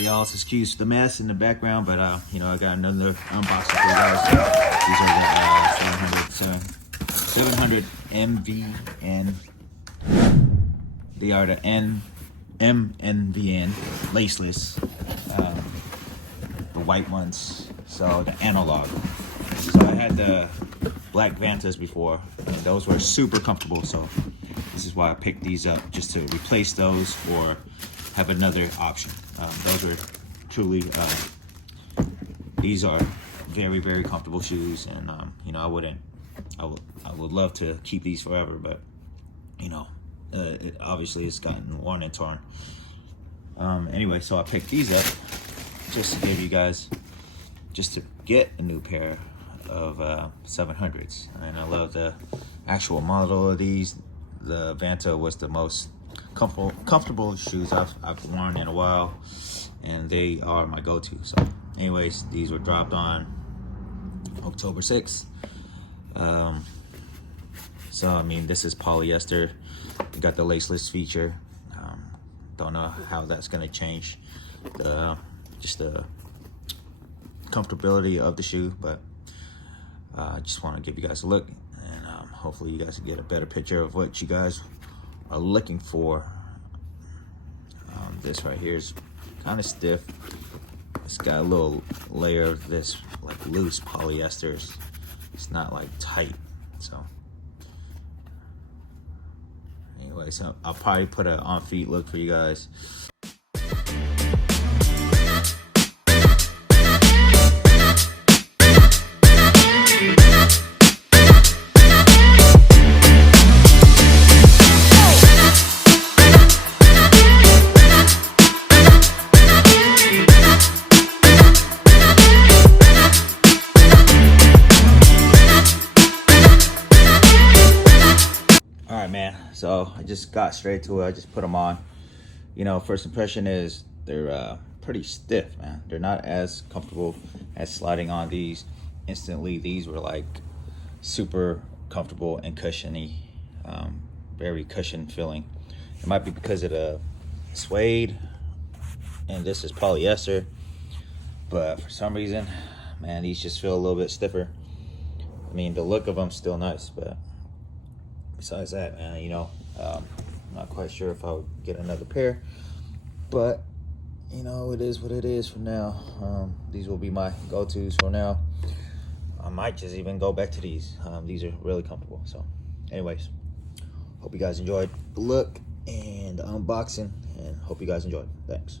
y'all's excuse the mess in the background, but you know, I got another unboxing for you guys. These are the 700 MVN. They are the MNVN laceless, the white ones. So the analog. So I had the black Vantas before, and those were super comfortable. So this is why I picked these up, just to replace those or have another option. Those are truly, these are very, very comfortable shoes, and you know, I would love to keep these forever, but you know, obviously it's gotten worn and torn. Anyway, so I picked these up just to give you guys, just to get a new pair of 700s, and I love the actual model of these. The Vanta was the most comfortable shoes I've worn in a while, and they are my go-to. So anyways, these were dropped on October 6th. So I mean, this is polyester. You got the laceless feature. Don't know how that's gonna change just the comfortability of the shoe, but I just want to give you guys a look, and hopefully you guys can get a better picture of what you guys are looking for. This right here is kind of stiff. It's got a little layer of this like loose polyester. It's not like tight. So anyway, so I'll probably put an on feet look for you guys. All right, man, so I just got straight to it. I just put them on. You know, first impression is they're pretty stiff, man. They're not as comfortable as sliding on these instantly. These were like super comfortable and cushiony, very cushion feeling. It might be because of the suede and this is polyester, but for some reason, man, these just feel a little bit stiffer. I mean, the look of them still nice, but besides that, man, you know, I'm not quite sure if I'll get another pair, but you know, it is what it is for now. These will be my go-tos for now. I might just even go back to these. These are really comfortable. So anyways, hope you guys enjoyed the look and the unboxing, and hope you guys enjoyed. Thanks.